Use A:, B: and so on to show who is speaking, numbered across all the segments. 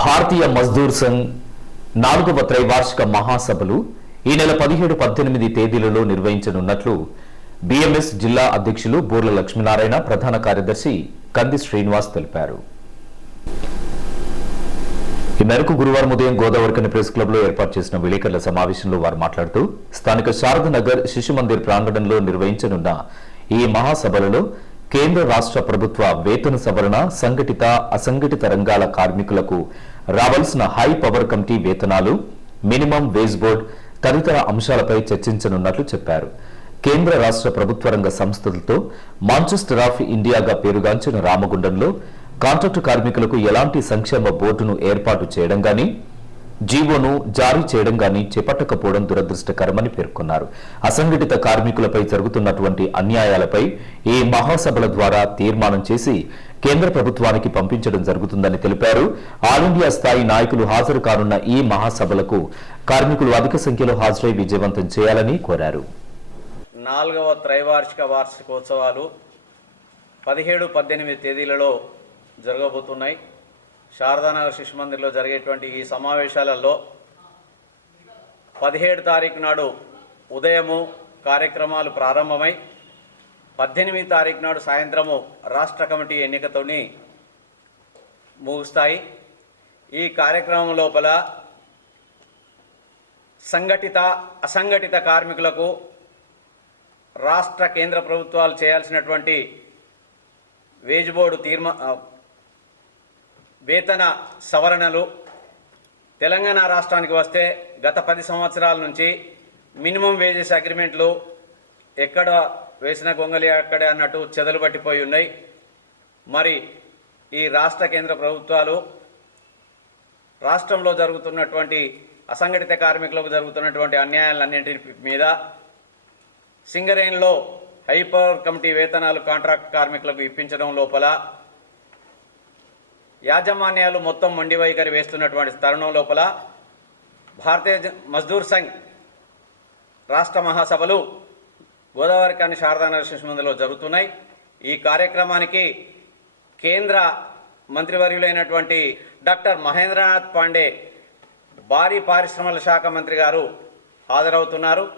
A: భారతీయ మజ్దూర్ సంఘ్ నాలుగవ త్రైవార్షిక మహాసభలు ఈ నెల పదిహేడు పద్దెనిమిది తేదీలలో నిర్వహించనున్నట్లు బిఎంఎస్ జిల్లా అధ్యక్షులు బూర్ల లక్ష్మీనారాయణ ప్రధాన కార్యదర్శి కంది శ్రీనివాస్ తెలిపారు. ఈ మేరకు గురువారం ఉదయం గోదావరికని ప్రెస్ క్లబ్లో ఏర్పాటు చేసిన విలేకరుల సమావేశంలో వారు మాట్లాడుతూ స్థానిక శారద నగర్ శిశు మందిర్ ప్రాంగణంలో నిర్వహించనున్న ఈ మహాసభలలో కేంద్ర రాష్ట్ర ప్రభుత్వ వేతన సవరణ సంఘటిత అసంఘటిత రంగాల కార్మికులకు రావాల్సిన హై పవర్ కమిటీ వేతనాలు మినిమం వేజ్ బోర్డ్ తదితర అంశాలపై చర్చించనున్నట్లు చెప్పారు. కేంద్ర రాష్ట్ర ప్రభుత్వ రంగ సంస్థలతో మాంచెస్టర్ ఆఫ్ ఇండియాగా పేరుగాంచిన రామగుండంలో కాంట్రాక్టు కార్మికులకు ఎలాంటి సంక్షేమ బోర్డును ఏర్పాటు చేయడం గాని జీవోను జారీ చేయడం గాని చేపట్టకపోవడం దురదృష్టకరమని పేర్కొన్నారు. అసంఘటిత కార్మికులపై జరుగుతున్నటువంటి అన్యాయాలపై ఈ మహాసభల ద్వారా తీర్మానం చేసి కేంద్ర ప్రభుత్వానికి పంపించడం జరుగుతుందని తెలిపారు. ఆల్ ఇండియా స్థాయి నాయకులు హాజరు కానున్న ఈ మహాసభలకు కార్మికులు అధిక సంఖ్యలో హాజరై విజయవంతం చేయాలని కోరారు.
B: నాలుగవ త్రైవార్షిక వార్షికోత్సవాలు పదిహేడు పద్దెనిమిది తేదీలలో జరగబోతున్నాయి. శారదానగర్ శిశు మందిర్లో జరిగేటువంటి ఈ సమావేశాలలో పదిహేడు తారీఖు నాడు ఉదయము కార్యక్రమాలు ప్రారంభమై పద్దెనిమిది తారీఖు నాడు సాయంత్రము రాష్ట్ర కమిటీ ఎన్నికతోని ముగుస్తాయి. ఈ కార్యక్రమం లోపల సంఘటిత అసంఘటిత కార్మికులకు రాష్ట్ర కేంద్ర ప్రభుత్వాలు చేయాల్సినటువంటి వేజ్ బోర్డు తీర్మా వేతన సవరణలు. తెలంగాణ రాష్ట్రానికి వస్తే గత పది సంవత్సరాల నుంచి మినిమం వేజెస్ అగ్రిమెంట్లు ఎక్కడ వేసిన గొంగలి అక్కడే అన్నట్టు చెదలు పట్టిపోయి ఉన్నాయి. మరి ఈ రాష్ట్ర కేంద్ర ప్రభుత్వాలు రాష్ట్రంలో జరుగుతున్నటువంటి అసంఘటిత కార్మికులకు జరుగుతున్నటువంటి అన్యాయాలన్నింటి మీద సింగరేన్లో హైపర్ కమిటీ వేతనాలు కాంట్రాక్ట్ కార్మికులకు ఇప్పించడం లోపల యాజమాన్యాలు మొత్తం మండి వైఖరి వేస్తున్నటువంటి తరుణం లోపల భారతీయ జ- మజ్దూర్ సంఘ్ రాష్ట్ర మహాసభలు గోదావరి కాని శారదా శిశు జరుగుతున్నాయి. ఈ కార్యక్రమానికి కేంద్ర మంత్రివర్యులైనటువంటి డాక్టర్ మహేంద్రనాథ్ పాండే భారీ పారిశ్రమల శాఖ మంత్రి గారు హాజరవుతున్నారు.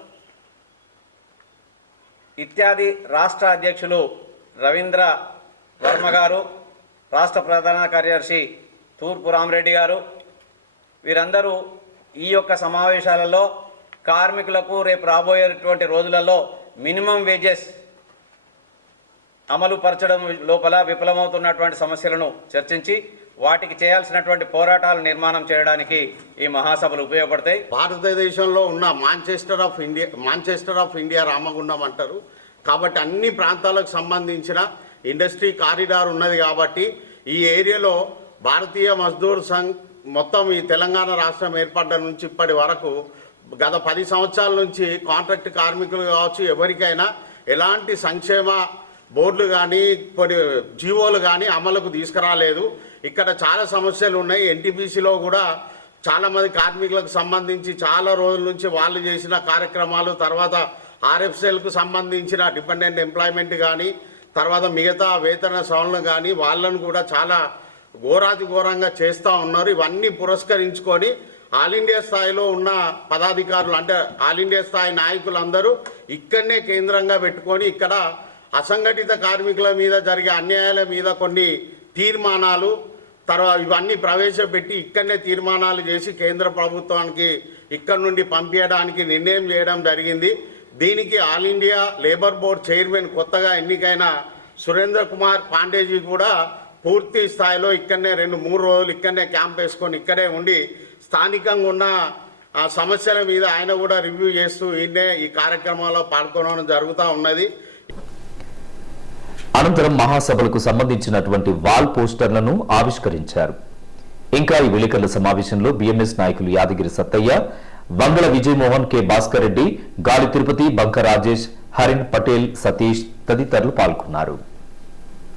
B: ఇత్యాది రాష్ట్ర అధ్యక్షులు రవీంద్ర వర్మ గారు రాష్ట్ర ప్రధాన కార్యదర్శి తూర్పు రామరెడ్డి గారు. వీరందరూ ఈ యొక్క సమావేశాలలో కార్మికులకు రేపు రాబోయేటువంటి రోజులలో మినిమం వేజెస్ అమలు పరచడం లోపల విఫలమవుతున్నటువంటి సమస్యలను చర్చించి వాటికి చేయాల్సినటువంటి పోరాటాలు నిర్మాణం చేయడానికి ఈ మహాసభలు ఉపయోగపడతాయి.
C: భారతదేశంలో ఉన్న Manchester of India Manchester of India Ramagundam అంటారు. కాబట్టి అన్ని ప్రాంతాలకు సంబంధించిన ఇండస్ట్రీ కారిడార్ ఉన్నది కాబట్టి ఈ ఏరియాలో భారతీయ మజ్దూర్ సంఘ్ మొత్తం ఈ తెలంగాణ రాష్ట్రం ఏర్పడ్డ నుంచి ఇప్పటి వరకు గత పది సంవత్సరాల నుంచి కాంట్రాక్ట్ కార్మికులు కావచ్చు ఎవరికైనా ఎలాంటి సంక్షేమ బోర్డులు కానీ కొన్ని జీవోలు కానీ అమలుకు తీసుకురాలేదు. ఇక్కడ చాలా సమస్యలు ఉన్నాయి. ఎన్టీపీసీలో కూడా చాలామంది కార్మికులకు సంబంధించి చాలా రోజుల నుంచి వాళ్ళు చేసిన కార్యక్రమాలు తర్వాత ఆర్ఎఫ్సెల్కు సంబంధించిన డిపెండెంట్ ఎంప్లాయ్మెంట్ కానీ తర్వాత మిగతా వేతన సవరణ కానీ వాళ్ళను కూడా చాలా ఘోరాతి ఘోరంగా చేస్తూ ఉన్నారు. ఇవన్నీ పురస్కరించుకొని ఆల్ ఇండియా స్థాయిలో ఉన్న పదాధికారులు అంటే ఆల్ ఇండియా స్థాయి నాయకులందరూ ఇక్కడనే కేంద్రంగా పెట్టుకొని ఇక్కడ అసంఘటిత కార్మికుల మీద జరిగే అన్యాయాల మీద కొన్ని తీర్మానాలు తర్వాత ఇవన్నీ ప్రవేశపెట్టి ఇక్కడనే తీర్మానాలు చేసి కేంద్ర ప్రభుత్వానికి ఇక్కడ నుండి పంపించడానికి నిర్ణయం చేయడం జరిగింది. దీనికి all India labour board chairman కొత్తగా ఎన్నికైన సురేంద్ర కుమార్ పాండేజీ కూడా పూర్తి స్థాయిలో ఇక్కడనే రెండు మూడు రోజులు ఇక్కడనే క్యాంప్ వేసుకొని ఇక్కడే ఉండి స్థానికంగా ఉన్న ఆ సమస్యల మీద ఆయన కూడా రివ్యూ చేస్తూ ఈయనే ఈ కార్యక్రమంలో పాల్గొనడం జరుగుతూ ఉన్నది.
A: అనంతరం మహాసభలకు సంబంధించినటువంటి వాల్ పోస్టర్లను ఆవిష్కరించారు. ఇంకా ఈ విలేకరుల సమావేశంలో బిఎంఎస్ నాయకులు యాదగిరి సత్తయ్య బంగళ విజయమోహన్ కె భాస్కర్ రెడ్డి గాలి తిరుపతి బంక రాజేష్ హరిన్ పటేల్ సతీష్ తదితరులు పాల్గొన్నారు.